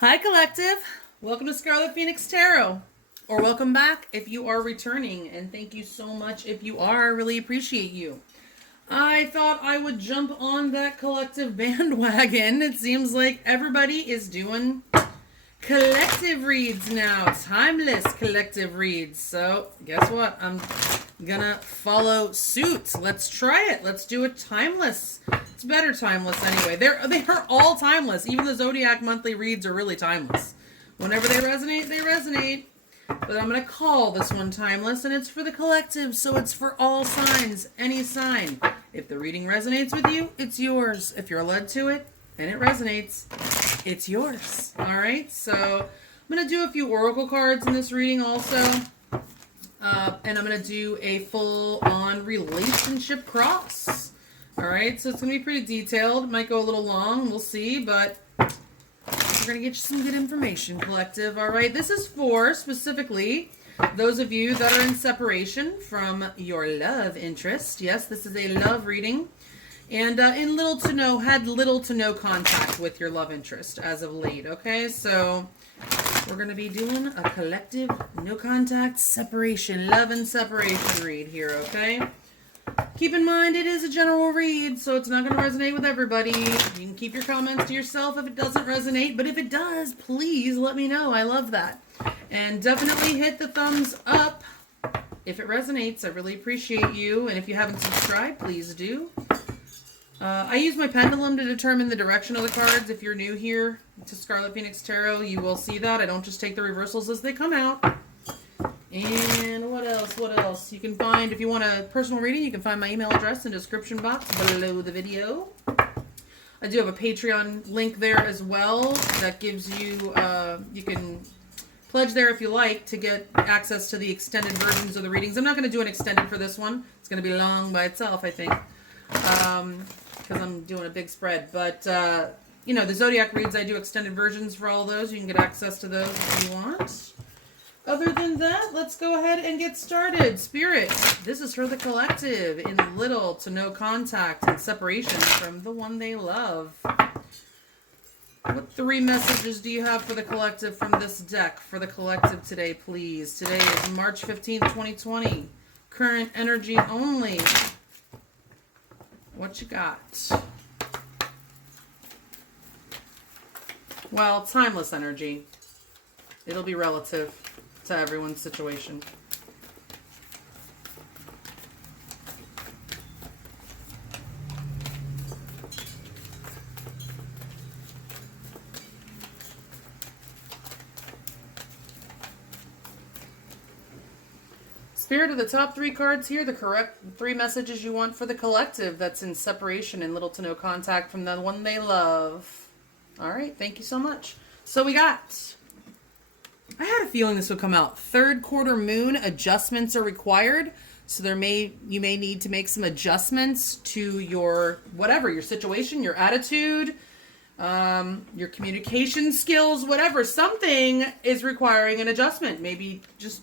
Hi, Collective. Welcome to Scarlet Phoenix Tarot. Or welcome back if you are returning. And thank you so much if you are. I really appreciate you. I thought I would jump on that collective bandwagon. It seems like everybody is doing collective reads now. Timeless collective reads. So, guess what? I'm gonna follow suit. Let's try it. Let's do a timeless. It's better timeless anyway. They are all timeless. Even the Zodiac monthly reads are really timeless. Whenever they resonate, they resonate. But I'm going to call this one timeless, and it's for the collective, so it's for all signs, any sign. If the reading resonates with you, it's yours. If you're led to it, and it resonates, it's yours. All right? So I'm going to do a few oracle cards in this reading also. And I'm going to do a full-on relationship cross. All right, so it's going to be pretty detailed. It might go a little long. We'll see, but we're going to get you some good information, collective. All right, this is for, specifically, those of you that are in separation from your love interest. Yes, this is a love reading. And had little to no contact with your love interest as of late, okay? So we're going to be doing a collective, no contact, separation, love and separation read here, okay? Keep in mind, it is a general read, so it's not going to resonate with everybody. You can keep your comments to yourself if it doesn't resonate, but if it does, please let me know. I love that. And definitely hit the thumbs up if it resonates. I really appreciate you, and if you haven't subscribed, please do. I use my pendulum to determine the direction of the cards. If you're new here to Scarlet Phoenix Tarot, you will see that. I don't just take the reversals as they come out. And what else? You can find, if you want a personal reading, you can find my email address in the description box below the video. I do have a Patreon link there as well that gives you, you can pledge there if you like to get access to the extended versions of the readings. I'm not going to do an extended for this one. It's going to be long by itself, I think, because I'm doing a big spread. But, you know, the Zodiac reads, I do extended versions for all those. You can get access to those if you want. Other than that, let's go ahead and get started. Spirit, this is for the collective in little to no contact and separation from the one they love. What 3 messages do you have for the collective from this deck for the collective today, please? Today is March 15th, 2020. Current energy only. What you got? Well, timeless energy. It'll be relative to everyone's situation. Spirit, of the top 3 cards here, the correct 3 messages you want for the collective that's in separation and little to no contact from the one they love. All right, thank you so much. So we got, I had a feeling this would come out. 3rd quarter moon adjustments are required. So you may need to make some adjustments to your, whatever, your situation, your attitude, your communication skills, whatever. Something is requiring an adjustment. Maybe just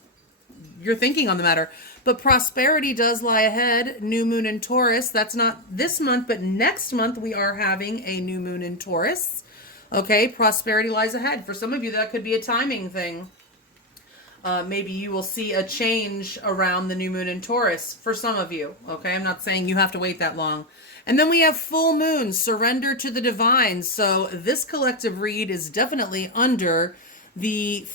your thinking on the matter. But prosperity does lie ahead. New moon in Taurus. That's not this month, but next month we are having a new moon in Taurus. Okay, prosperity lies ahead. For some of you, that could be a timing thing. Maybe you will see a change around the new moon in Taurus for some of you. Okay, I'm not saying you have to wait that long. And then we have full moon, surrender to the divine. So this collective read is definitely under the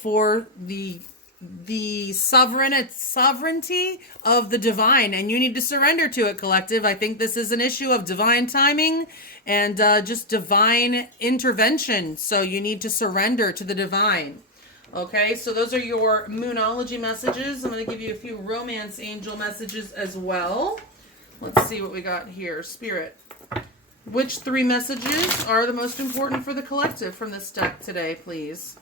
sovereignty of the divine, and you need to surrender to it, collective. I think this is an issue of divine timing and just divine intervention. So you need to surrender to the divine. Okay, so those are your moonology messages. I'm going to give you a few romance angel messages as well. Let's see what we got here. Spirit, which 3 messages are the most important for the collective from this deck today, please?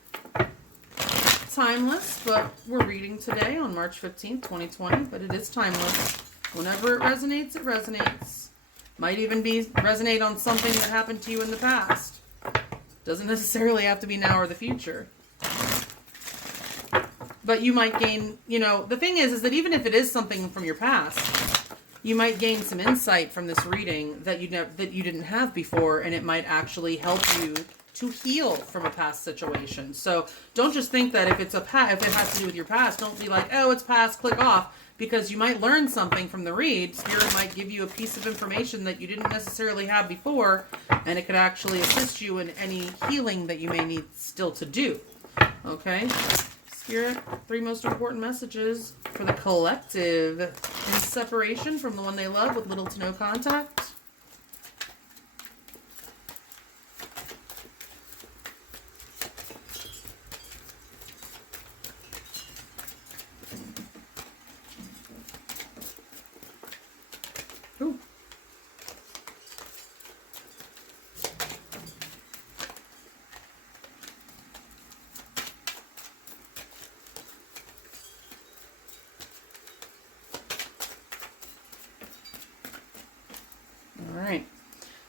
Timeless, but we're reading today on March 15th, 2020, but it is timeless. Whenever it resonates, it resonates. Might even resonate on something that happened to you in the past. Doesn't necessarily have to be now or the future. But you might gain, you know, the thing is that even if it is something from your past, you might gain some insight from this reading that you didn't have before, and it might actually help you to heal from a past situation. So don't just think that if it has to do with your past, don't be like, oh, it's past, click off, because you might learn something from the read. Spirit might give you a piece of information that you didn't necessarily have before, and it could actually assist you in any healing that you may need still to do. Okay? Spirit, 3 most important messages for the collective: in separation from the one they love with little to no contact. Ooh. All right.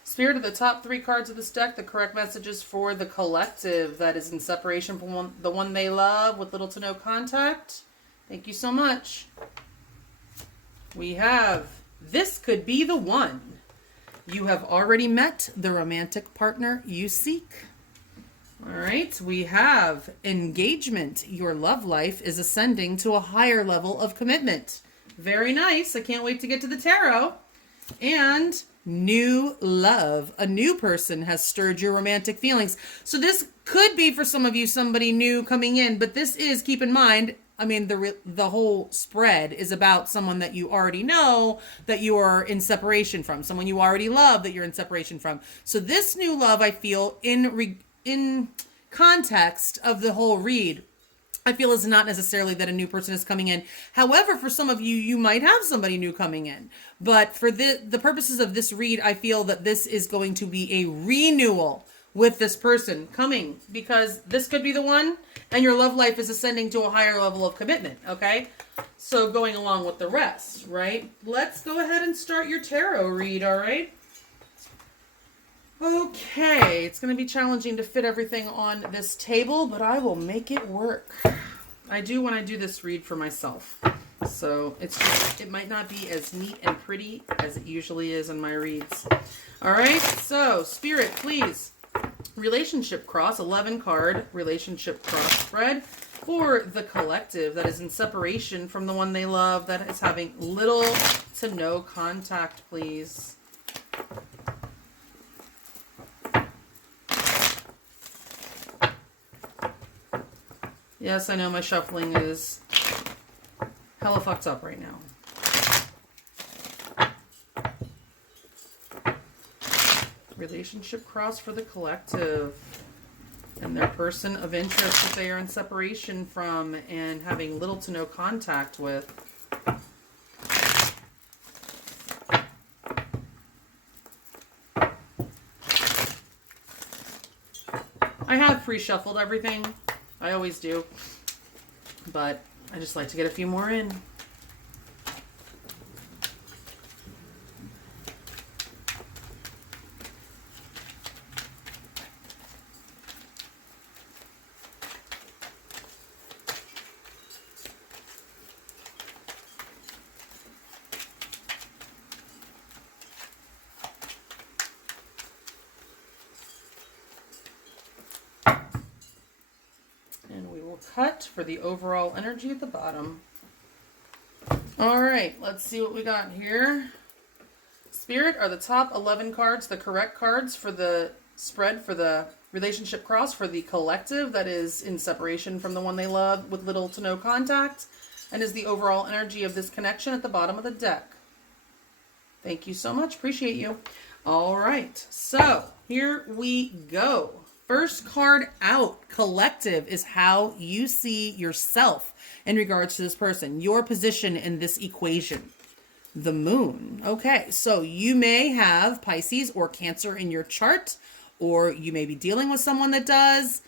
Spirit, of the top 3 cards of this deck, the correct messages for the collective that is in separation from the one they love with little to no contact. Thank you so much. We have, this could be the one. You have already met the romantic partner you seek. All right. We have engagement. Your love life is ascending to a higher level of commitment. Very nice. I can't wait to get to the tarot. And new love. A new person has stirred your romantic feelings. So this could be, for some of you, somebody new coming in, but this is, keep in mind, I mean, the whole spread is about someone that you already know that you are in separation from, someone you already love that you're in separation from. So this new love, I feel, in context of the whole read, I feel is not necessarily that a new person is coming in. However, for some of you, you might have somebody new coming in. But for the purposes of this read, I feel that this is going to be a renewal with this person coming, because this could be the one, and your love life is ascending to a higher level of commitment, okay? So going along with the rest, right? Let's go ahead and start your tarot read, all right? Okay, it's going to be challenging to fit everything on this table, but I will make it work. I do when I do this read for myself. So it's just, it might not be as neat and pretty as it usually is in my reads. All right, so Spirit, please. Relationship cross, 11 card relationship cross spread for the collective that is in separation from the one they love, that is having little to no contact, please. Yes, I know my shuffling is hella fucked up right now. Relationship cross for the collective and their person of interest that they are in separation from and having little to no contact with. I have pre-shuffled everything. I always do. But I just like to get a few more in. Cut for the overall energy at the bottom. All right, let's see what we got here. Spirit, are the top 11 cards the correct cards for the spread for the relationship cross for the collective that is in separation from the one they love with little to no contact, and is the overall energy of this connection at the bottom of the deck? Thank you so much. Appreciate you. All right, so here we go. First card out, collective, is how you see yourself in regards to this person, your position in this equation. The moon. Okay, so you may have Pisces or Cancer in your chart, or you may be dealing with someone that does.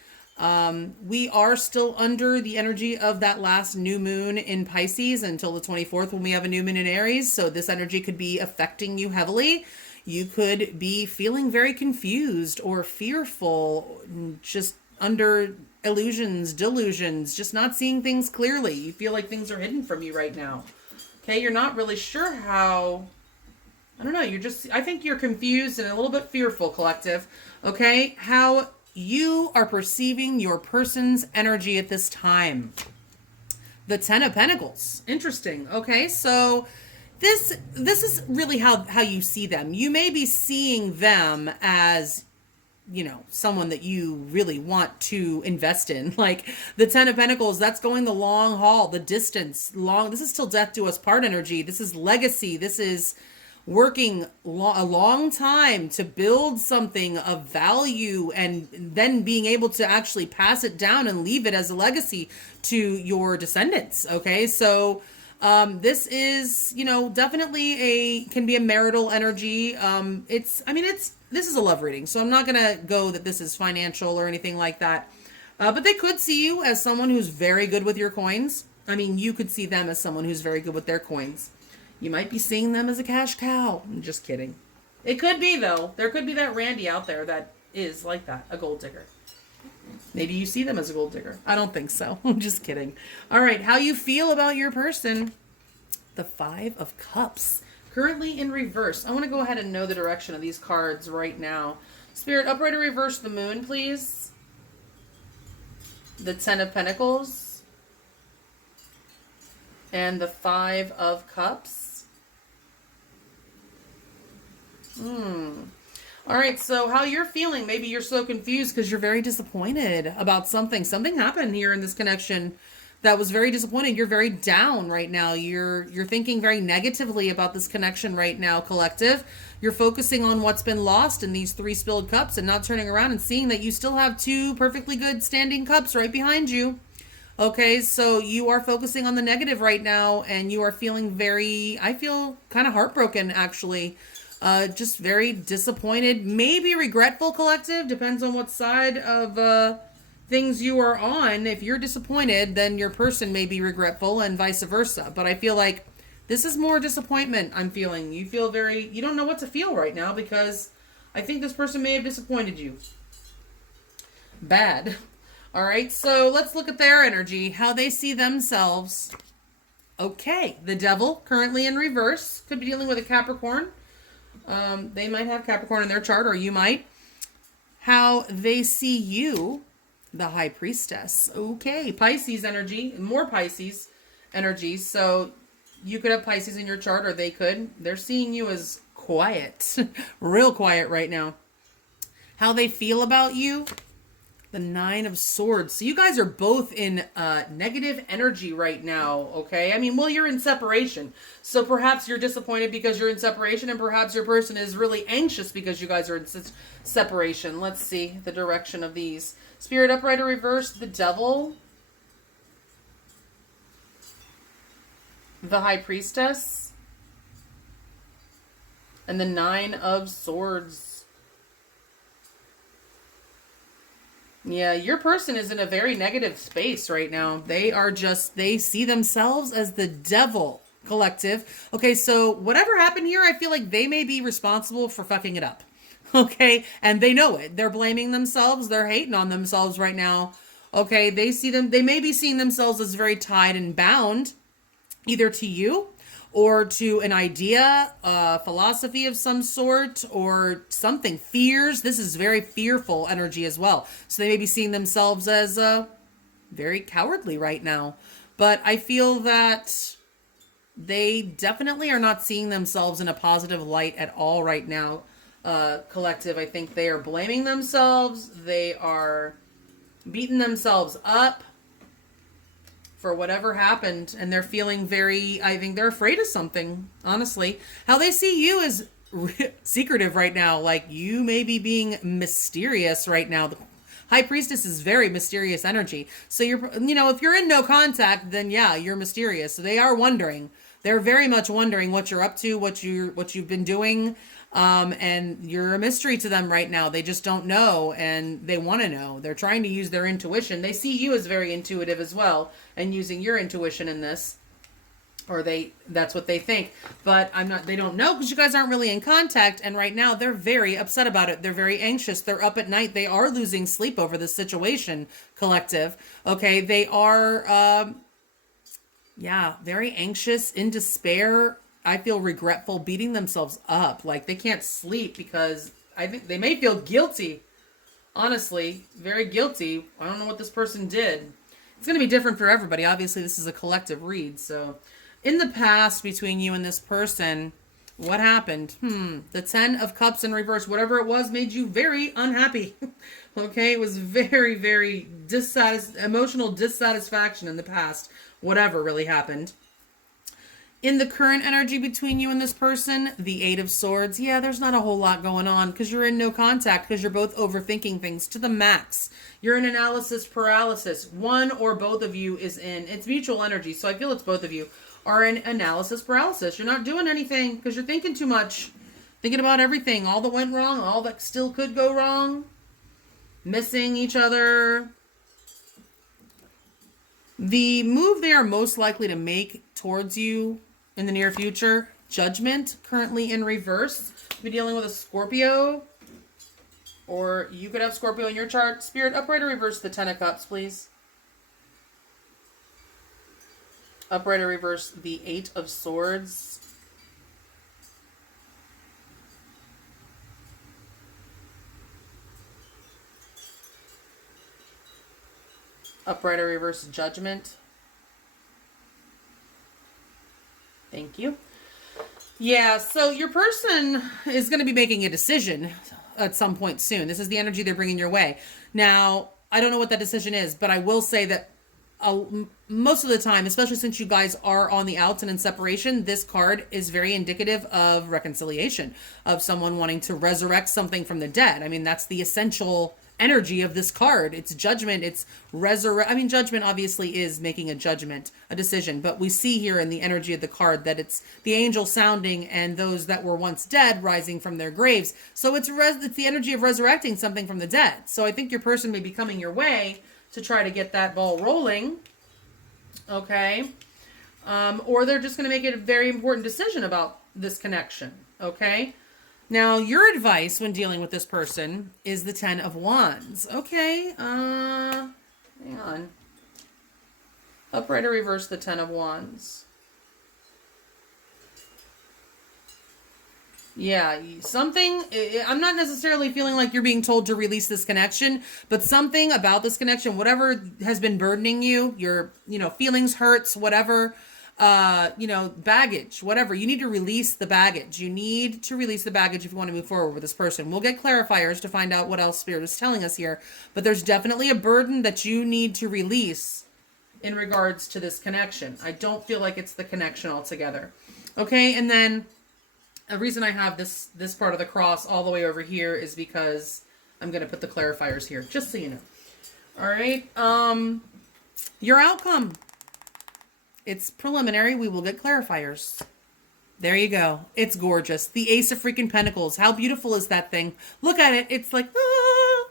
We are still under the energy of that last new moon in Pisces until the 24th when we have a new moon in Aries, so this energy could be affecting you heavily. You could be feeling very confused or fearful, just under illusions, delusions, just not seeing things clearly. You feel like things are hidden from you right now. Okay, you're not really sure how, I don't know, I think you're confused and a little bit fearful, collective. Okay, how you are perceiving your person's energy at this time? The Ten of Pentacles. Interesting. Okay, so this is really how you see them. You may be seeing them as, you know, someone that you really want to invest in. Like the Ten of Pentacles, that's going the long haul, the distance, long. This is till death do us part energy. This is legacy. This is working a long time to build something of value and then being able to actually pass it down and leave it as a legacy to your descendants. Okay, so this is, you know, definitely can be a marital energy. This is a love reading, so I'm not gonna go that this is financial or anything like that. But they could see you as someone who's very good with your coins. I mean, you could see them as someone who's very good with their coins. You might be seeing them as a cash cow. I'm just kidding. It could be, though. There could be that Randy out there that is like that, a gold digger. Maybe you see them as a gold digger. I don't think so. I'm just kidding. All right, how you feel about your person? The Five of Cups. Currently in reverse. I want to go ahead and know the direction of these cards right now. Spirit, upright or reverse the moon, please. The Ten of Pentacles. And the Five of Cups. All right, so how you're feeling? Maybe you're so confused because you're very disappointed about something. Something happened here in this connection that was very disappointing. You're very down right now. You're thinking very negatively about this connection right now, collective. You're focusing on what's been lost in these 3 spilled cups and not turning around and seeing that you still have 2 perfectly good standing cups right behind you. Okay, so you are focusing on the negative right now and you are feeling I feel kind of heartbroken, actually. Just very disappointed, maybe regretful, collective. Depends on what side of things you are on. If you're disappointed, then your person may be regretful and vice versa. But I feel like this is more disappointment I'm feeling. You feel you don't know what to feel right now because I think this person may have disappointed you. Bad. All right, so let's look at their energy, how they see themselves. Okay, the Devil, currently in reverse. Could be dealing with a Capricorn. They might have Capricorn in their chart, or you might. How they see you, the High Priestess. Okay, Pisces energy, more Pisces energy. So you could have Pisces in your chart, or they could. They're seeing you as quiet, real quiet right now. How they feel about you, the Nine of Swords. So you guys are both in negative energy right now, okay? I mean, well, you're in separation. So perhaps you're disappointed because you're in separation, and perhaps your person is really anxious because you guys are in separation. Let's see the direction of these. Spirit, upright or reverse, the Devil. The High Priestess. And the Nine of Swords. Yeah, your person is in a very negative space right now. They see themselves as the devil, collective. Okay, so whatever happened here, I feel like they may be responsible for fucking it up. Okay, and they know it. They're blaming themselves. They're hating on themselves right now. Okay, they may be seeing themselves as very tied and bound, either to you or to an idea, a philosophy of some sort, or something. Fears. This is very fearful energy as well. So they may be seeing themselves as very cowardly right now. But I feel that they definitely are not seeing themselves in a positive light at all right now, collective. I think they are blaming themselves. They are beating themselves up for whatever happened, and they're feeling I think they're afraid of something, honestly. How they see you is secretive right now. Like, you may be being mysterious right now. The High Priestess is very mysterious energy. So if you're in no contact, then yeah, you're mysterious. So they are wondering. They're very much wondering what you're up to, what you've been doing. And you're a mystery to them right now. They just don't know, and they want to know. They're trying to use their intuition. They see you as very intuitive as well, and using your intuition in this, or that's what they think. But they don't know because you guys aren't really in contact, and right now they're very upset about it. They're very anxious. They're up at night. They are losing sleep over this situation, collective. Okay, they are, very anxious, in despair. I feel regretful, beating themselves up. Like, they can't sleep because I think they may feel guilty Honestly, very guilty. I don't know what this person did. It's going to be different for everybody. Obviously, this is a collective read. So, in the past, between you and this person, what happened? The 10 of Cups in reverse, whatever it was, made you very unhappy. Okay, it was very, very emotional dissatisfaction in the past, whatever really happened. In the current energy between you and this person, the 8 of Swords, yeah, there's not a whole lot going on because you're in no contact, because you're both overthinking things to the max. You're in analysis paralysis. One or both of you is in, it's mutual energy, so I feel it's both of you are in analysis paralysis. You're not doing anything because you're thinking too much. Thinking about everything, all that went wrong, all that still could go wrong. Missing each other. The move they are most likely to make towards you in the near future, Judgment, currently in reverse. We're dealing with a Scorpio, or you could have Scorpio in your chart. Spirit, upright or reverse the 10 of Cups, please. Upright or reverse the 8 of Swords. Upright or reverse Judgment. Thank you. Yeah, so your person is going to be making a decision at some point soon. This is the energy they're bringing your way. Now, I don't know what that decision is, but I will say that most of the time, especially since you guys are on the outs and in separation, this card is very indicative of reconciliation, of someone wanting to resurrect something from the dead. I mean, that's the essential energy of this card. It's judgment. It's judgment obviously is making a judgment, a decision, but we see here in the energy of the card that it's the angel sounding and those that were once dead rising from their graves. So it's the energy of resurrecting something from the dead. So I think your person may be coming your way to try to get that ball rolling. Okay. Or they're just going to make it a very important decision about this connection. Okay. Now, your advice when dealing with this person is the 10 of Wands. Okay, hang on. Upright or reverse the 10 of Wands. Yeah, something, I'm not necessarily feeling like you're being told to release this connection, but something about this connection, whatever has been burdening you, your, feelings, hurts, whatever, baggage, whatever. You need to release the baggage. You need to release the baggage if you want to move forward with this person. We'll get clarifiers to find out what else Spirit is telling us here, but there's definitely a burden that you need to release in regards to this connection. I don't feel like it's the connection altogether. Okay, and then a reason I have this part of the cross all the way over here is because I'm going to put the clarifiers here, just so you know. All right, your outcome. It's preliminary. We will get clarifiers. There you go. It's gorgeous. The Ace of freaking Pentacles. How beautiful is that thing? Look at it. It's like, ah!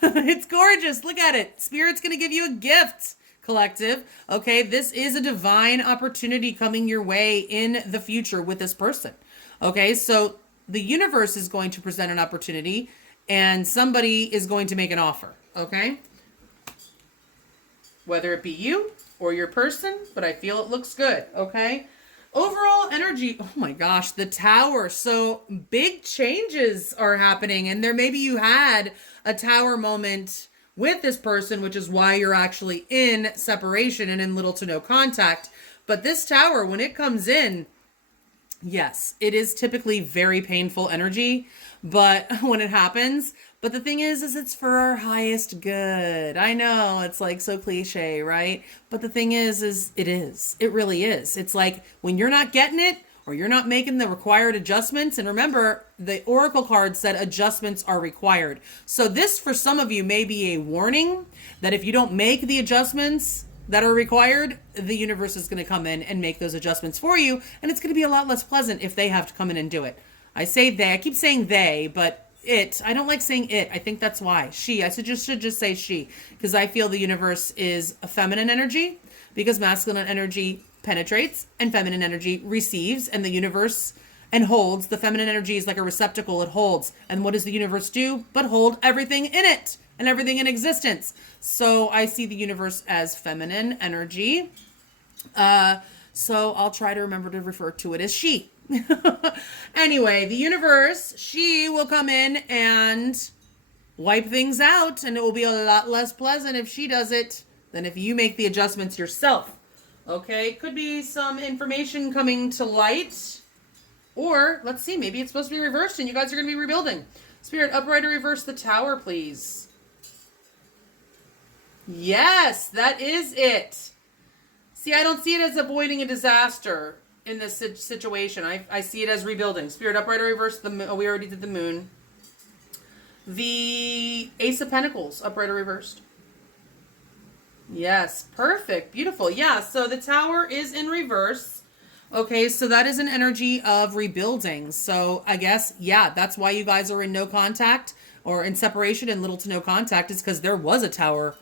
It's gorgeous. Look at it. Spirit's going to give you a gift, collective. Okay, this is a divine opportunity coming your way in the future with this person. Okay, so the universe is going to present an opportunity and somebody is going to make an offer. Okay? Whether it be you or your person, but I feel it looks good, okay? Overall energy, oh my gosh, the Tower. So big changes are happening, and there maybe you had a Tower moment with this person, which is why you're actually in separation and in little to no contact. But this Tower, when it comes in, yes, it is typically very painful energy, but when it happens, but the thing is it's for our highest good. I know it's like so cliche, right? But the thing is it really is. It's like when you're not getting it or you're not making the required adjustments. And remember, the Oracle card said adjustments are required. So this, for some of you, may be a warning that if you don't make the adjustments that are required, the universe is going to come in and make those adjustments for you. And it's going to be a lot less pleasant if they have to come in and do it. I say they, I keep saying they, but I don't like saying it. I think that's why. She, I should just say she, because I feel the universe is a feminine energy, because masculine energy penetrates and feminine energy receives, and the universe and holds. The feminine energy is like a receptacle. It holds. And what does the universe do but hold everything in it and everything in existence? So I see the universe as feminine energy. So I'll try to remember to refer to it as she. Anyway, the universe, she will come in and wipe things out, and it will be a lot less pleasant if she does it than if you make the adjustments yourself. Okay, could be some information coming to light. Or, let's see, maybe it's supposed to be reversed and you guys are going to be rebuilding. Spirit, upright or reverse the Tower, please. Yes, that is it. See, I don't see it as avoiding a disaster in this situation. I see it as rebuilding. Spirit, upright or reverse the moon. Oh, we already did the moon. The Ace of Pentacles, upright or reversed. Yes, perfect, beautiful. Yeah, so the Tower is in reverse. Okay, so that is an energy of rebuilding. So I guess, yeah, that's why you guys are in no contact or in separation and little to no contact, is because there was a tower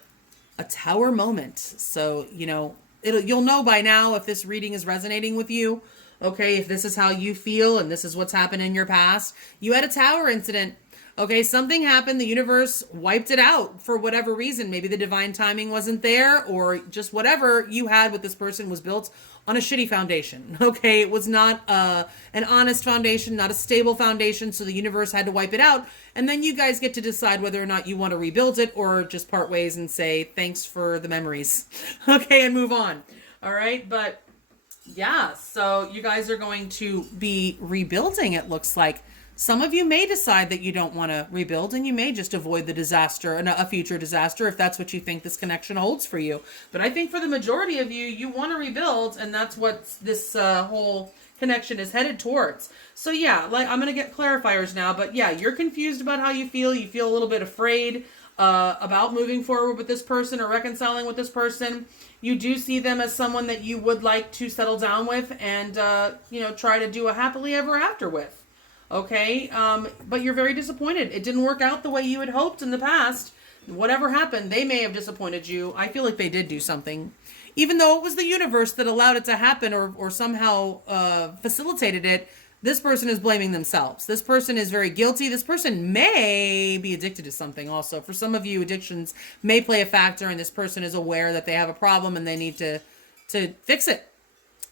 moment. So, you know, you'll know by now if this reading is resonating with you. Okay, if this is how you feel and this is what's happened in your past. You had a tower incident. Okay, something happened. The universe wiped it out for whatever reason. Maybe the divine timing wasn't there, or just whatever you had with this person was built on a shitty foundation. Okay, it was not an honest foundation, not a stable foundation, so the universe had to wipe it out. And then you guys get to decide whether or not you want to rebuild it or just part ways and say, thanks for the memories. Okay, and move on. All right, but yeah, so you guys are going to be rebuilding, it looks like. Some of you may decide that you don't want to rebuild, and you may just avoid the disaster and a future disaster if that's what you think this connection holds for you. But I think for the majority of you, you want to rebuild, and that's what this whole connection is headed towards. So yeah, like I'm going to get clarifiers now, but yeah, you're confused about how you feel. You feel a little bit afraid about moving forward with this person or reconciling with this person. You do see them as someone that you would like to settle down with and, try to do a happily ever after with. Okay, but you're very disappointed. It didn't work out the way you had hoped in the past. Whatever happened, they may have disappointed you. I feel like they did do something. Even though it was the universe that allowed it to happen or somehow facilitated it, this person is blaming themselves. This person is very guilty. This person may be addicted to something also. For some of you, addictions may play a factor, and this person is aware that they have a problem and they need to fix it.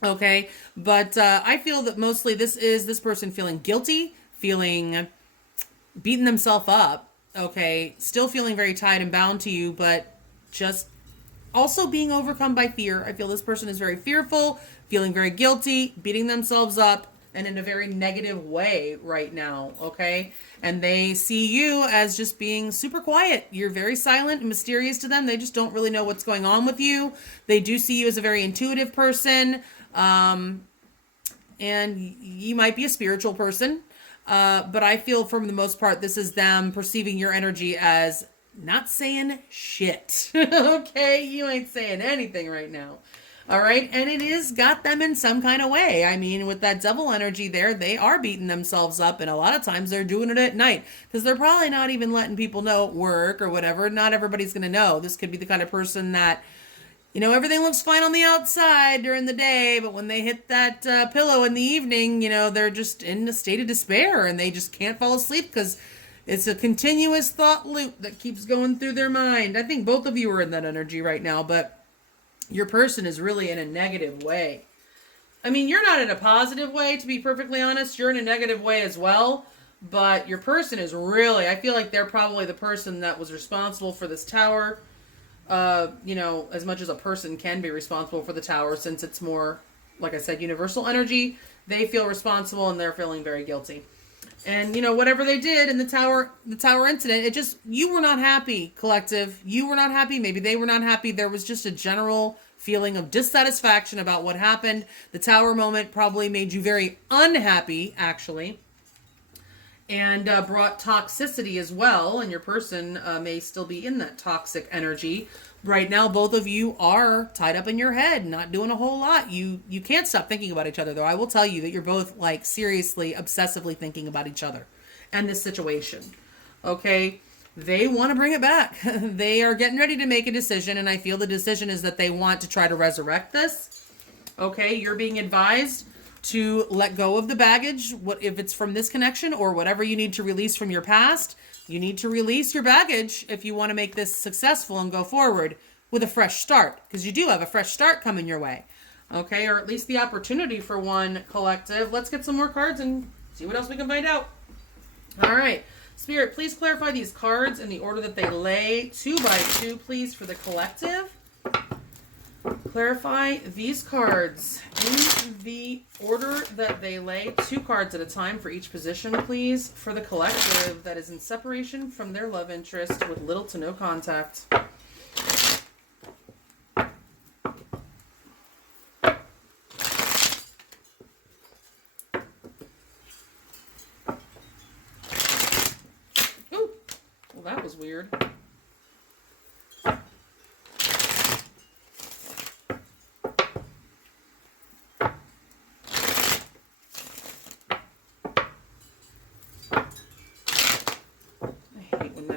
Okay, but I feel that mostly this is this person feeling guilty, feeling beating themselves up, okay, still feeling very tied and bound to you, but just also being overcome by fear. I feel this person is very fearful, feeling very guilty, beating themselves up, and in a very negative way right now, okay? And they see you as just being super quiet. You're very silent and mysterious to them. They just don't really know what's going on with you. They do see you as a very intuitive person. And you might be a spiritual person, but I feel for the most part, this is them perceiving your energy as not saying shit. Okay, you ain't saying anything right now. All right, and it is got them in some kind of way. I mean, with that devil energy there, they are beating themselves up, and a lot of times they're doing it at night because they're probably not even letting people know at work or whatever. Not everybody's going to know. This could be the kind of person that, you know, everything looks fine on the outside during the day, but when they hit that pillow in the evening, you know, they're just in a state of despair and they just can't fall asleep because it's a continuous thought loop that keeps going through their mind. I think both of you are in that energy right now, but your person is really in a negative way. I mean, you're not in a positive way, to be perfectly honest. You're in a negative way as well, but your person is really, I feel like they're probably the person that was responsible for this tower. As much as a person can be responsible for the tower, since it's more, like I said, universal energy, they feel responsible and they're feeling very guilty. And, you know, whatever they did in the tower incident, you were not happy, collective. You were not happy. Maybe they were not happy. There was just a general feeling of dissatisfaction about what happened. The tower moment probably made you very unhappy, actually. And brought toxicity as well, and your person may still be in that toxic energy. Right now, both of you are tied up in your head, not doing a whole lot. You can't stop thinking about each other, though. I will tell you that you're both, like, seriously, obsessively thinking about each other and this situation. Okay? They want to bring it back. They are getting ready to make a decision, and I feel the decision is that they want to try to resurrect this. Okay? You're being advised to let go of the baggage, what if it's from this connection or whatever you need to release from your past. You need to release your baggage if you want to make this successful and go forward with a fresh start, because you do have a fresh start coming your way. Okay, or at least the opportunity for one, collective. Let's get some more cards and see what else we can find out. All right, Spirit, please clarify these cards in the order that they lay, 2 by 2, please, for the collective. Clarify these cards in the order that they lay, 2 cards at a time for each position, please, for the collective that is in separation from their love interest with little to no contact. Ooh, well, that was weird.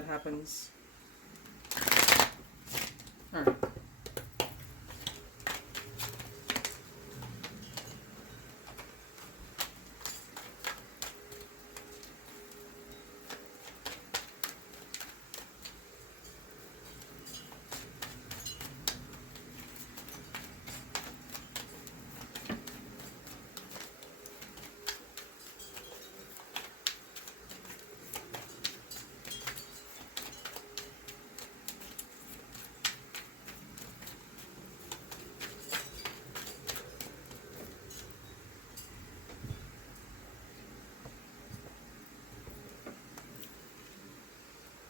Happens. All right.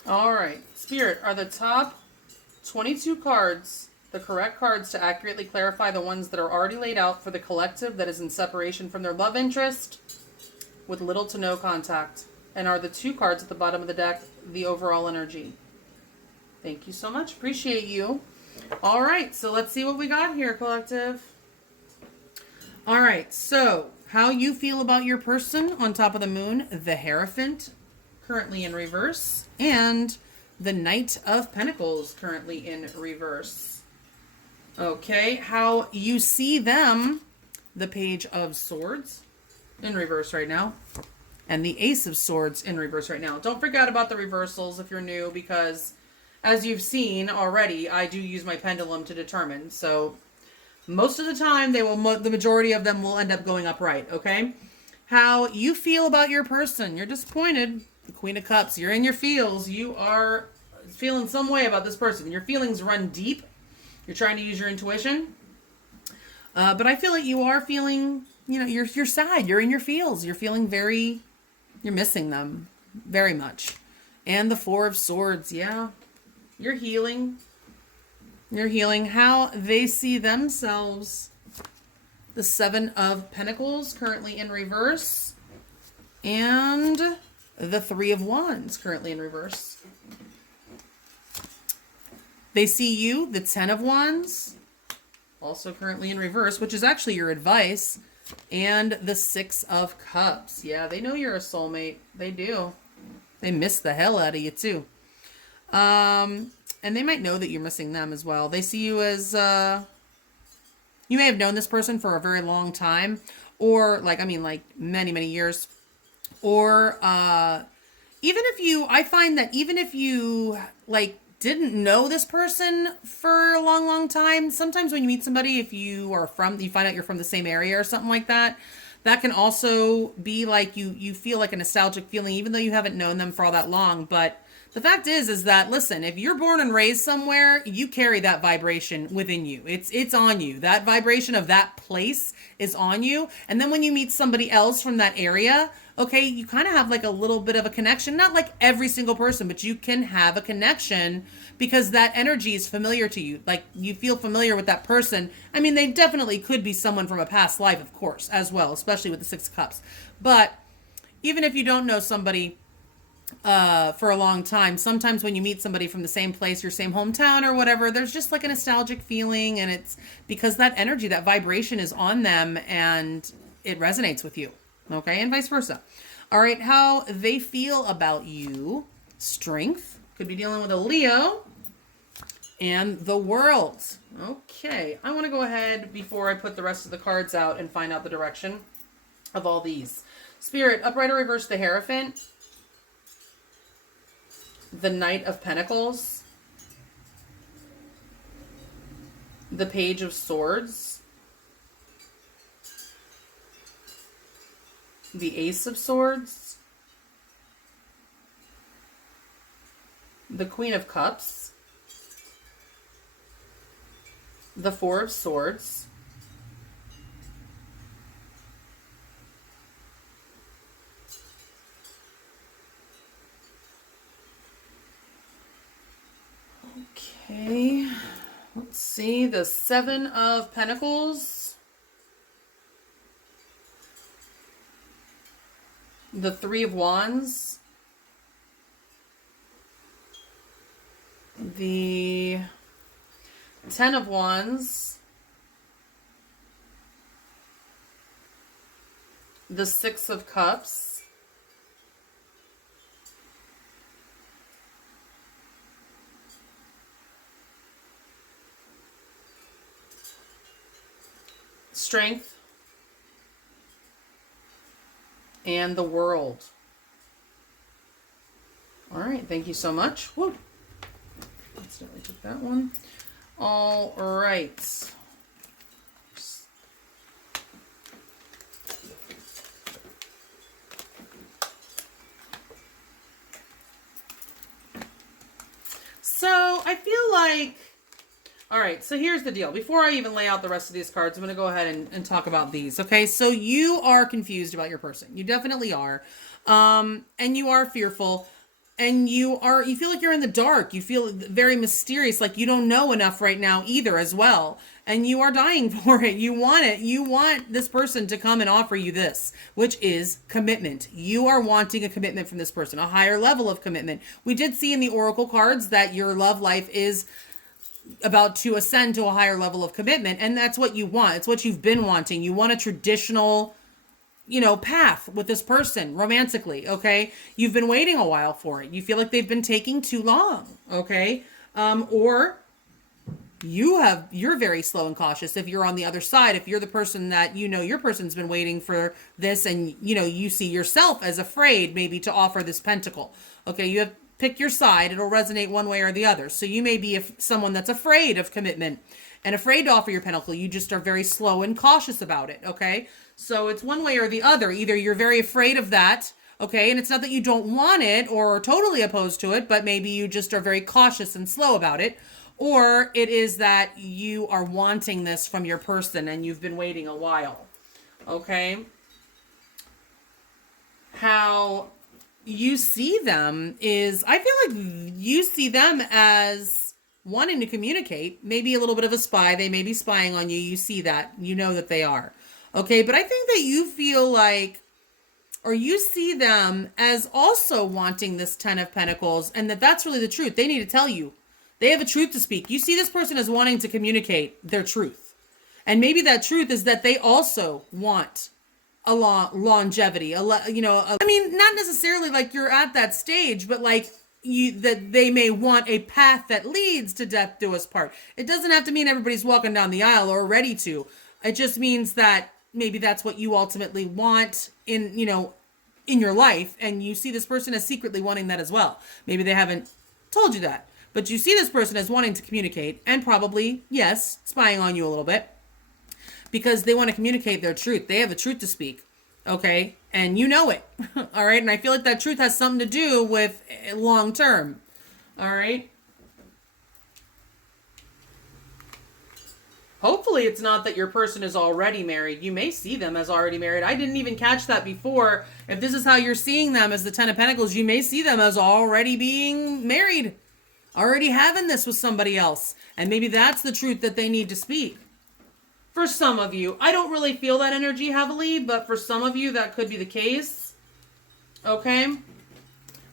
All right, Spirit, are the top 22 cards the correct cards to accurately clarify the ones that are already laid out for the collective that is in separation from their love interest with little to no contact? And are the 2 cards at the bottom of the deck the overall energy? Thank you so much. Appreciate you. All right, so let's see what we got here, collective. All right, so how you feel about your person on top of the moon, the Hierophant, currently in reverse, and the Knight of Pentacles, currently in reverse. Okay, how you see them, the Page of Swords in reverse right now, and the Ace of Swords in reverse right now. Don't forget about the reversals if you're new, because as you've seen already, I do use my pendulum to determine. So most of the time, the majority of them will end up going upright, okay? How you feel about your person. You're disappointed. The Queen of Cups, you're in your feels. You are feeling some way about this person. Your feelings run deep. You're trying to use your intuition. But I feel like you are feeling, you're sad. You're in your feels. You're feeling you're missing them very much. And the Four of Swords, yeah. You're healing. You're healing. How they see themselves. The Seven of Pentacles, currently in reverse. And the Three of Wands, currently in reverse. They see you, the Ten of Wands, also currently in reverse, which is actually your advice. And the Six of Cups. Yeah, they know you're a soulmate. They do. They miss the hell out of you, too. And they might know that you're missing them as well. They see you as, you may have known this person for a very long time. Or, like many, many years. Or, I find that even if you, didn't know this person for a long, long time, sometimes when you meet somebody, if you find out you're from the same area or something like that, that can also be like you feel like a nostalgic feeling, even though you haven't known them for all that long. But the fact is that, listen, if you're born and raised somewhere, you carry that vibration within you. It's on you. That vibration of that place is on you. And then when you meet somebody else from that area, okay, you kind of have like a little bit of a connection. Not like every single person, but you can have a connection because that energy is familiar to you. Like, you feel familiar with that person. I mean, they definitely could be someone from a past life, of course, as well, especially with the Six of Cups. But even if you don't know somebody for a long time, sometimes when you meet somebody from the same place, your same hometown or whatever, there's just like a nostalgic feeling, and it's because that energy, that vibration is on them and it resonates with you. Okay, and vice versa. All right, how they feel about you. Strength. Could be dealing with a Leo. And the World. Okay, I want to go ahead before I put the rest of the cards out and find out the direction of all these. Spirit, upright or reverse, the Hierophant. The Knight of Pentacles. The Page of Swords. The Ace of Swords, the Queen of Cups, the Four of Swords, okay, let's see, the Seven of Pentacles, the Three of Wands, the Ten of Wands, the Six of Cups, Strength, and the World. All right, thank you so much. Woo. Accidentally took that one. All right. So I feel like, all right, so here's the deal. Before I even lay out the rest of these cards, I'm going to go ahead and talk about these. Okay, so you are confused about your person. You definitely are. And you are fearful. And you feel like you're in the dark. You feel very mysterious, like you don't know enough right now either as well. And you are dying for it. You want it. You want this person to come and offer you this, which is commitment. You are wanting a commitment from this person, a higher level of commitment. We did see in the Oracle cards that your love life is about to ascend to a higher level of commitment. And that's what you want. It's what you've been wanting. You want a traditional, path with this person romantically. Okay. You've been waiting a while for it. You feel like they've been taking too long. Okay. Or you're very slow and cautious. If you're on the other side, if you're the person that, your person's been waiting for this and, you see yourself as afraid maybe to offer this pentacle. Okay. You have pick your side. It'll resonate one way or the other. So you may be someone that's afraid of commitment and afraid to offer your pentacle. You just are very slow and cautious about it. Okay. So it's one way or the other. Either you're very afraid of that, okay, and it's not that you don't want it or are totally opposed to it, but maybe you just are very cautious and slow about it, or it is that you are wanting this from your person and you've been waiting a while, okay? How you see them is, I feel like you see them as wanting to communicate, maybe a little bit of a spy. They may be spying on you. You see that. You know that they are. Okay, but I think that you feel like, or you see them as also wanting this Ten of Pentacles, and that's really the truth. They need to tell you. They have a truth to speak. You see this person as wanting to communicate their truth. And maybe that truth is that they also want a longevity. I mean, not necessarily like you're at that stage, but like that they may want a path that leads to death do us part. It doesn't have to mean everybody's walking down the aisle or ready to. It just means that maybe that's what you ultimately want in your life. And you see this person as secretly wanting that as well. Maybe they haven't told you that, but you see this person as wanting to communicate and probably, yes, spying on you a little bit because they want to communicate their truth. They have a truth to speak. Okay. And you know it. All right. And I feel like that truth has something to do with long term. All right. Hopefully it's not that your person is already married. You may see them as already married. I didn't even catch that before. If this is how you're seeing them as the Ten of Pentacles, you may see them as already being married, already having this with somebody else. And maybe that's the truth that they need to speak. For some of you, I don't really feel that energy heavily, but for some of you, that could be the case. Okay.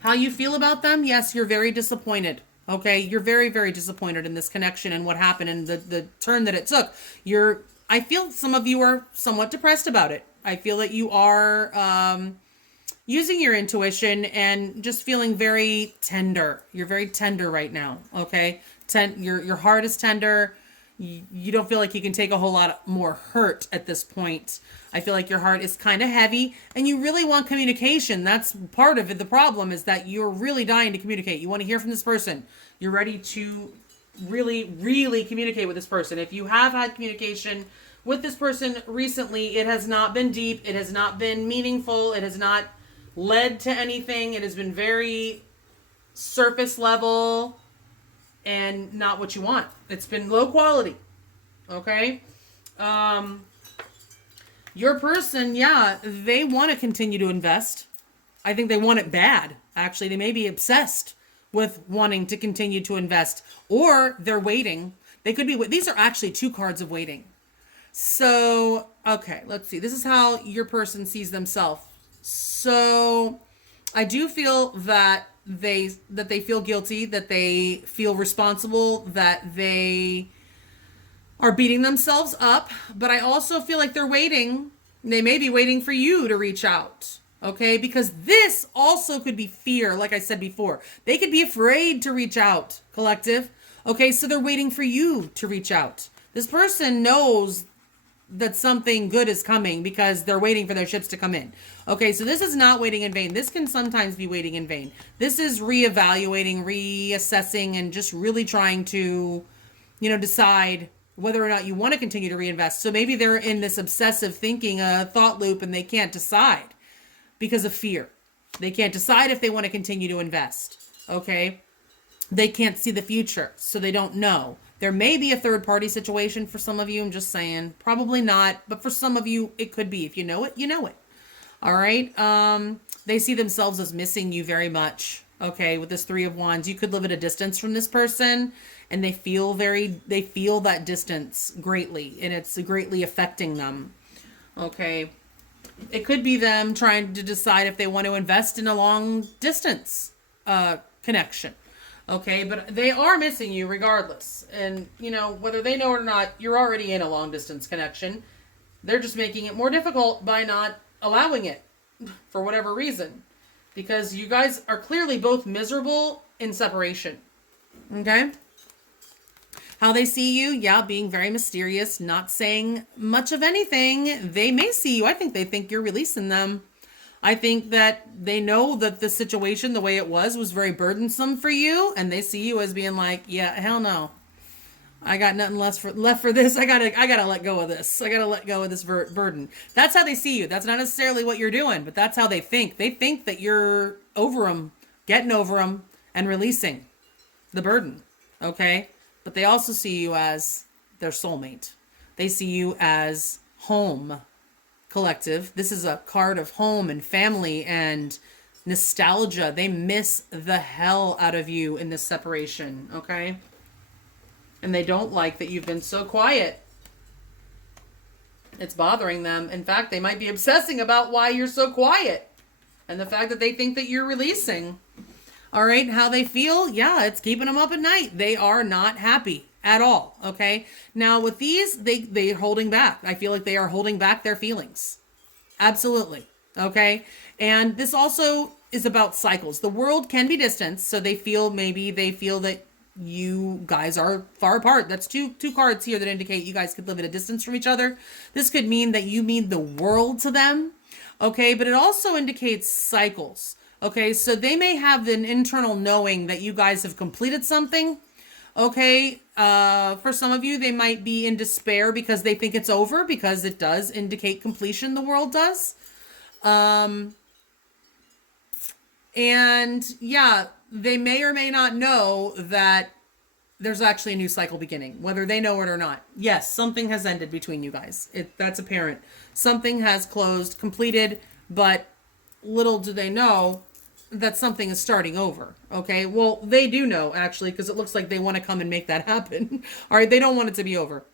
How you feel about them? Yes, you're very disappointed. Okay, you're very, very disappointed in this connection and what happened and the turn that it took. I feel some of you are somewhat depressed about it. I feel that you are using your intuition and just feeling very tender. You're very tender right now, okay? Your heart is tender. You don't feel like you can take a whole lot more hurt at this point. I feel like your heart is kind of heavy and you really want communication. That's part of it. The problem is that you're really dying to communicate. You want to hear from this person. You're ready to really, really communicate with this person. If you have had communication with this person recently, it has not been deep. It has not been meaningful. It has not led to anything. It has been very surface level and not what you want. It's been low quality. Okay? Your person, yeah, they want to continue to invest. I think they want it bad. Actually, they may be obsessed with wanting to continue to invest, or they're waiting. They could be, these are actually 2 cards of waiting. So, okay, let's see. This is how your person sees themselves. So, I do feel that they feel guilty, that they feel responsible, that they are beating themselves up, but I also feel like they're waiting. They may be waiting for you to reach out, okay? Because this also could be fear, like I said before. They could be afraid to reach out, collective. Okay, so they're waiting for you to reach out. This person knows that something good is coming because they're waiting for their ships to come in. Okay, so this is not waiting in vain. This can sometimes be waiting in vain. This is reevaluating, reassessing, and just really trying to, decide whether or not you want to continue to reinvest. So maybe they're in this obsessive thinking, thought loop, and they can't decide because of fear. They can't decide if they want to continue to invest. Okay? They can't see the future, so they don't know. There may be a third-party situation for some of you. I'm just saying. Probably not, but for some of you, it could be. If you know it, you know it. All right? They see themselves as missing you very much. Okay, with this 3 of Wands. You could live at a distance from this person, and they feel that distance greatly, and it's greatly affecting them. Okay. It could be them trying to decide if they want to invest in a long distance connection. Okay, but they are missing you regardless. And, whether they know it or not, you're already in a long distance connection. They're just making it more difficult by not allowing it for whatever reason. Because you guys are clearly both miserable in separation. Okay? How they see you, yeah, being very mysterious, not saying much of anything. They may see you. I think they think you're releasing them. I think that they know that the situation, the way it was very burdensome for you. And they see you as being like, yeah, hell no. I got nothing left for this. I gotta let go of this. I gotta let go of this burden. That's how they see you. That's not necessarily what you're doing, but that's how they think. They think that you're over them, getting over them, and releasing the burden. Okay? But they also see you as their soulmate. They see you as home, collective. This is a card of home and family and nostalgia. They miss the hell out of you in this separation, okay? And they don't like that you've been so quiet. It's bothering them. In fact, they might be obsessing about why you're so quiet and the fact that they think that you're releasing. All right, how they feel? Yeah, it's keeping them up at night. They are not happy at all, okay? Now, with these, they're holding back. I feel like they are holding back their feelings. Absolutely, okay? And this also is about cycles. The world can be distant, so they feel that you guys are far apart. That's two cards here that indicate you guys could live at a distance from each other. This could mean that you mean the world to them, okay? But it also indicates cycles. Okay, so they may have an internal knowing that you guys have completed something. Okay, for some of you, they might be in despair because they think it's over, because it does indicate completion, the world does. And yeah, they may or may not know that there's actually a new cycle beginning, whether they know it or not. Yes, something has ended between you guys. That's apparent. Something has closed, completed, but little do they know that something is starting over. Okay, well, they do know, actually, because it looks like they want to come and make that happen. All right, they don't want it to be over.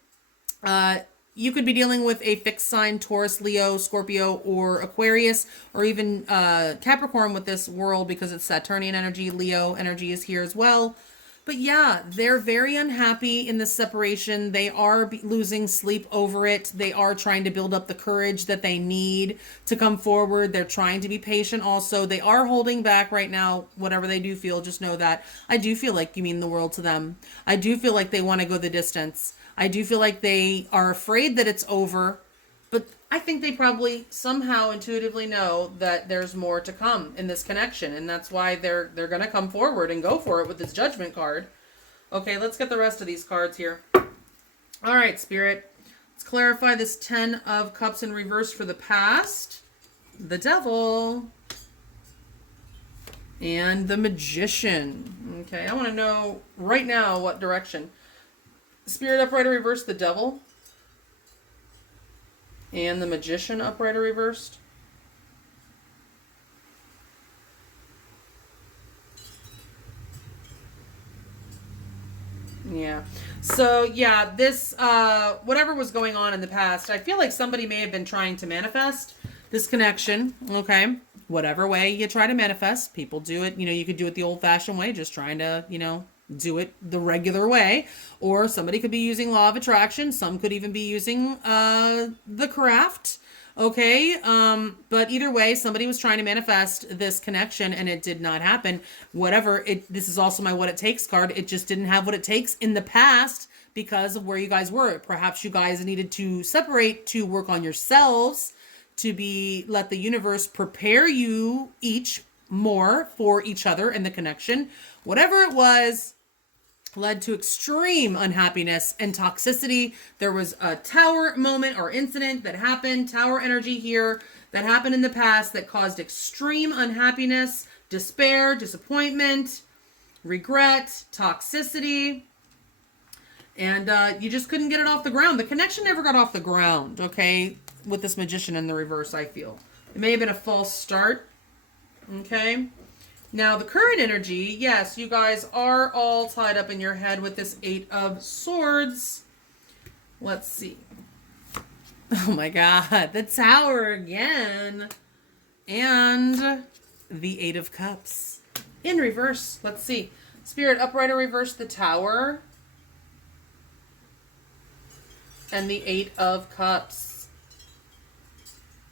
You could be dealing with a fixed sign, Taurus, Leo, Scorpio, or Aquarius, or even Capricorn with this world, because it's Saturnian energy. Leo energy is here as well. But yeah, they're very unhappy in this separation. They are losing sleep over it. They are trying to build up the courage that they need to come forward. They're trying to be patient also. They are holding back right now. Whatever they do feel, just know that. I do feel like you mean the world to them. I do feel like they want to go the distance. I do feel like they are afraid that it's over. But I think they probably somehow intuitively know that there's more to come in this connection. And that's why they're going to come forward and go for it with this Judgment card. Okay, let's get the rest of these cards here. All right, Spirit. Let's clarify this 10 of Cups in reverse for the past. The Devil. And the Magician. Okay, I want to know right now what direction. Spirit upright or reversed, the Devil. And the Magician upright or reversed. Yeah. So, yeah, this, whatever was going on in the past, I feel like somebody may have been trying to manifest this connection, okay? Whatever way you try to manifest, people do it. You know, you could do it the old-fashioned way, just trying to, you know, do it the regular way. Or somebody could be using law of attraction. Some could even be using the craft. Okay, but either way, somebody was trying to manifest this connection and it did not happen. Whatever, this is also my what it takes card. It just didn't have what it takes in the past because of where you guys were. Perhaps you guys needed to separate to work on yourselves, to let the universe prepare you each more for each other and the connection. Whatever it was, led to extreme unhappiness and toxicity. There was a tower moment or incident that happened, tower energy here, that happened in the past that caused extreme unhappiness, despair, disappointment, regret, toxicity, and you just couldn't get it off the ground. The connection never got off the ground, okay, with this Magician in the reverse, I feel. It may have been a false start, okay? Now, the current energy, yes, you guys are all tied up in your head with this Eight of Swords. Let's see. Oh my God, the Tower again. And the Eight of Cups. In reverse, let's see. Spirit upright or reverse, the Tower. And the Eight of Cups.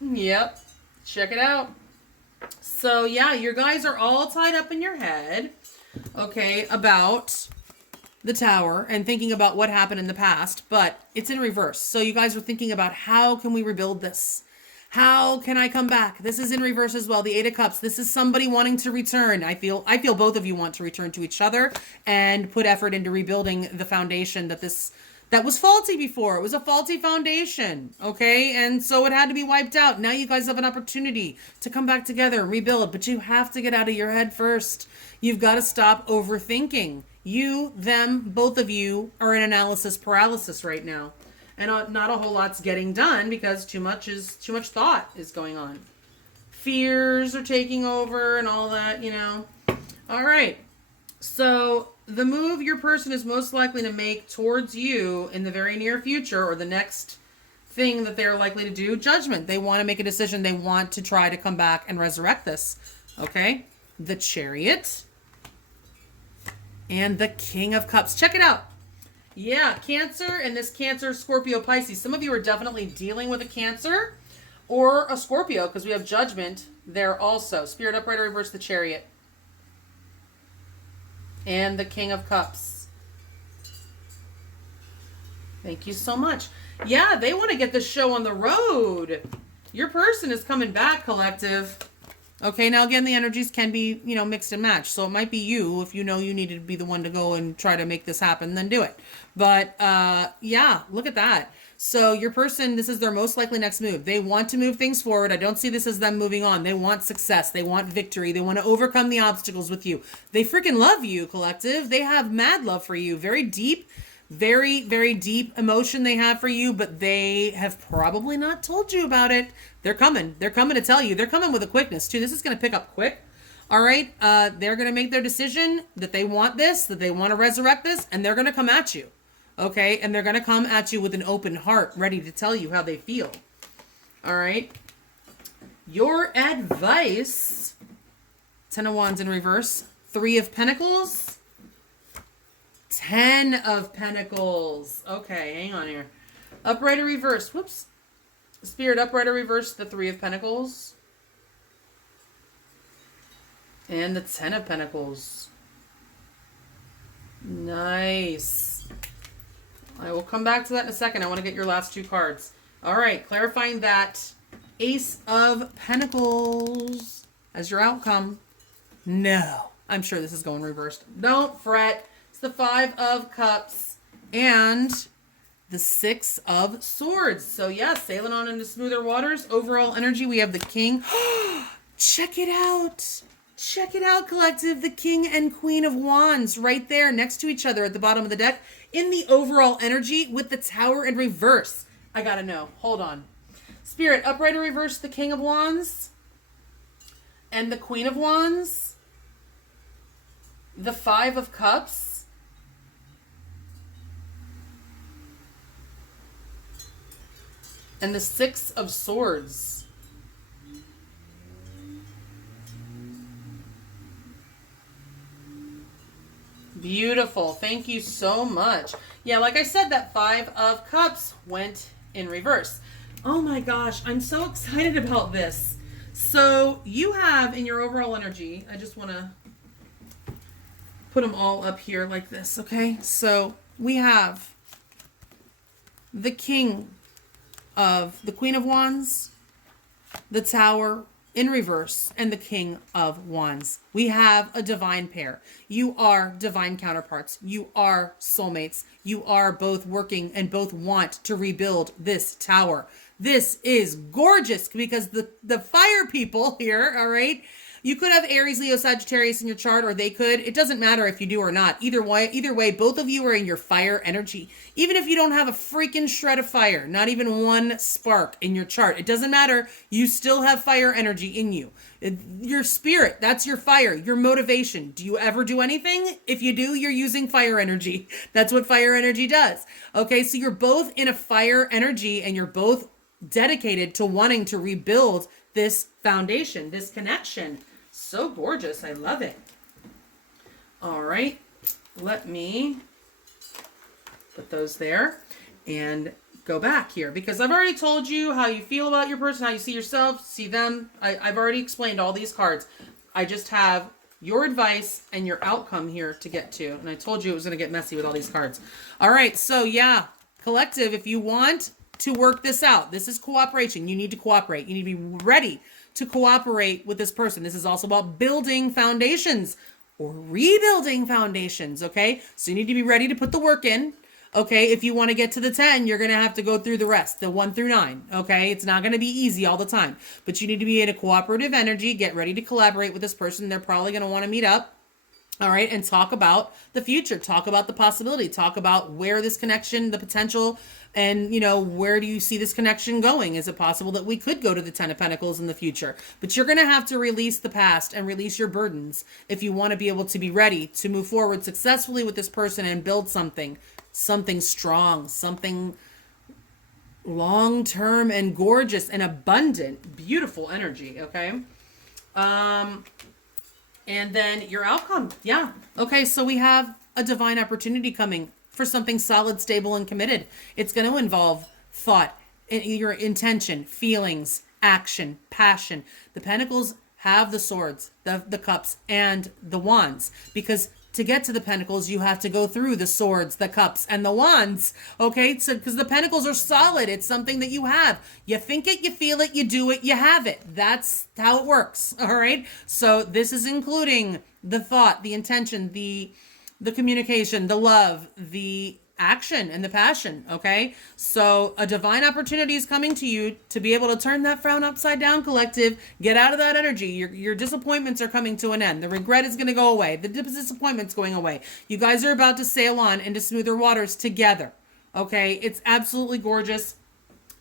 Yep, check it out. So, yeah, you guys are all tied up in your head, okay, about the Tower and thinking about what happened in the past, but it's in reverse. So you guys are thinking about how can we rebuild this? How can I come back? This is in reverse as well. The Eight of Cups. This is somebody wanting to return. I feel both of you want to return to each other and put effort into rebuilding the foundation that was faulty before. It was a faulty foundation, okay? And so it had to be wiped out. Now you guys have an opportunity to come back together and rebuild, but you have to get out of your head first. You've got to stop overthinking. You, them, both of you are in analysis paralysis right now. And not a whole lot's getting done because too much thought is going on. Fears are taking over and all that, you know. All right. So the move your person is most likely to make towards you in the very near future, or the next thing that they're likely to do, judgment. They want to make a decision. They want to try to come back and resurrect this. Okay? The Chariot. And the King of Cups. Check it out. Yeah, Cancer and this Cancer, Scorpio, Pisces. Some of you are definitely dealing with a Cancer or a Scorpio because we have Judgment there also. Spirit upright or reverse, the Chariot. And the King of Cups. Thank you so much. Yeah, they want to get this show on the road. Your person is coming back, collective. Okay, now again, the energies can be, you know, mixed and matched. So it might be you. If you know you needed to be the one to go and try to make this happen, then do it. But, yeah, look at that. So your person, this is their most likely next move. They want to move things forward. I don't see this as them moving on. They want success. They want victory. They want to overcome the obstacles with you. They freaking love you, collective. They have mad love for you. Very deep, very, very deep emotion they have for you, but they have probably not told you about it. They're coming. They're coming to tell you. They're coming with a quickness, too. This is going to pick up quick. All right? They're going to make their decision that they want this, that they want to resurrect this, and they're going to come at you. Okay? And they're going to come at you with an open heart, ready to tell you how they feel. All right? Your advice. 10 of Wands in reverse. 3 of Pentacles. 10 of Pentacles. Okay, hang on here. Upright or reverse. Whoops. Spirit upright or reverse, the 3 of Pentacles. And the 10 of Pentacles. Nice. I will come back to that in a second. I want to get your last 2 cards. All right, clarifying that Ace of Pentacles as your outcome. No, I'm sure this is going reversed. Don't fret. It's the 5 of Cups and the 6 of Swords. So yeah, sailing on into smoother waters. Overall energy, we have the King. Check it out. Check it out, collective. The King and Queen of Wands right there next to each other at the bottom of the deck in the overall energy with the Tower in reverse. I gotta know. Hold on. Spirit, upright or reverse, the King of Wands and the Queen of Wands, the Five of Cups, and the Six of Swords. Beautiful. Thank you so much. Yeah, like I said, that Five of Cups went in reverse. Oh my gosh, I'm so excited about this. So you have in your overall energy, I just want to put them all up here like this, okay? So we have the King of the Queen of Wands, the Tower in reverse, and the King of Wands. We have a divine pair. You are divine counterparts. You are soulmates. You are both working and both want to rebuild this tower. This is gorgeous because the fire people here, all right? You could have Aries, Leo, Sagittarius in your chart, or they could. It doesn't matter if you do or not. Either way, both of you are in your fire energy. Even if you don't have a freaking shred of fire, not even one spark in your chart, it doesn't matter. You still have fire energy in you. Your spirit, that's your fire, your motivation. Do you ever do anything? If you do, you're using fire energy. That's what fire energy does. Okay, so you're both in a fire energy and you're both dedicated to wanting to rebuild this foundation, this connection. So gorgeous. I love it. All right. Let me put those there and go back here because I've already told you how you feel about your person, how you see yourself, see them. I've already explained all these cards. I just have your advice and your outcome here to get to. And I told you it was going to get messy with all these cards. All right. So yeah, collective, if you want to work this out, this is cooperation. You need to cooperate. You need to be ready to cooperate with this person. This is also about building foundations or rebuilding foundations, okay? So you need to be ready to put the work in, okay? If you want to get to the 10, you're going to have to go through the rest, the 1 through 9, okay? It's not going to be easy all the time, but you need to be in a cooperative energy, get ready to collaborate with this person. They're probably going to want to meet up, all right, and talk about the future, talk about the possibility, talk about where this connection, the potential, and, you know, where do you see this connection going? Is it possible that we could go to the 10 of Pentacles in the future? But you're going to have to release the past and release your burdens if you want to be able to be ready to move forward successfully with this person and build something strong, something long-term and gorgeous and abundant, beautiful energy, okay? And then your outcome. Yeah. Okay, so we have a divine opportunity coming for something solid, stable, and committed. It's going to involve thought, your intention, feelings, action, passion. The Pentacles have the swords, the cups, and the wands. Because to get to the Pentacles, you have to go through the swords, the cups, and the wands. Okay? So, because the Pentacles are solid. It's something that you have. You think it, you feel it, you do it, you have it. That's how it works. All right? So this is including the thought, the intention, the communication, the love, the action, and the passion, okay? So a divine opportunity is coming to you to be able to turn that frown upside down, collective. Get out of that energy. Your disappointments are coming to an end. The regret is going to go away. The disappointment's going away. You guys are about to sail on into smoother waters together, okay? It's absolutely gorgeous,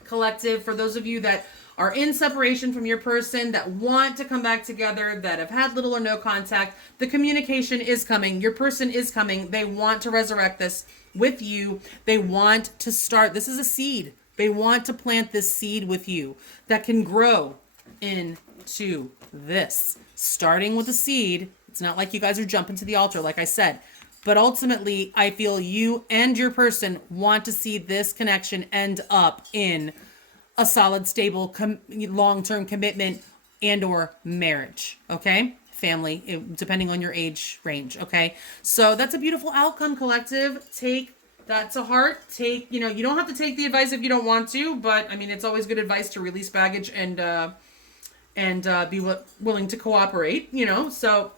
collective. For those of you that are in separation from your person, that want to come back together, that have had little or no contact, the communication is coming. Your person is coming. They want to resurrect this with you. They want to start. This is a seed. They want to plant this seed with you that can grow into this. Starting with a seed. It's not like you guys are jumping to the altar, like I said. But ultimately, I feel you and your person want to see this connection end up in a solid, stable, long-term commitment and or marriage, okay? Family, depending on your age range, okay? So that's a beautiful outcome, collective. Take that to heart. You don't have to take the advice if you don't want to, but I mean, it's always good advice to release baggage and be willing to cooperate, So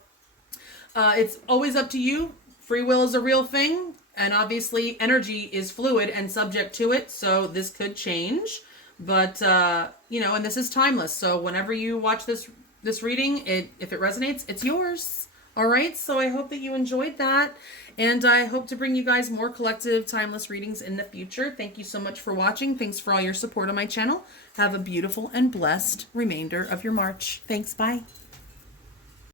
it's always up to you. Free will is a real thing, and obviously energy is fluid and subject to it, so this could change. But, and this is timeless. So whenever you watch this this reading, if it resonates, it's yours. All right, so I hope that you enjoyed that, and I hope to bring you guys more collective timeless readings in the future. Thank you so much for watching. Thanks for all your support on my channel. Have a beautiful and blessed remainder of your March. Thanks, bye.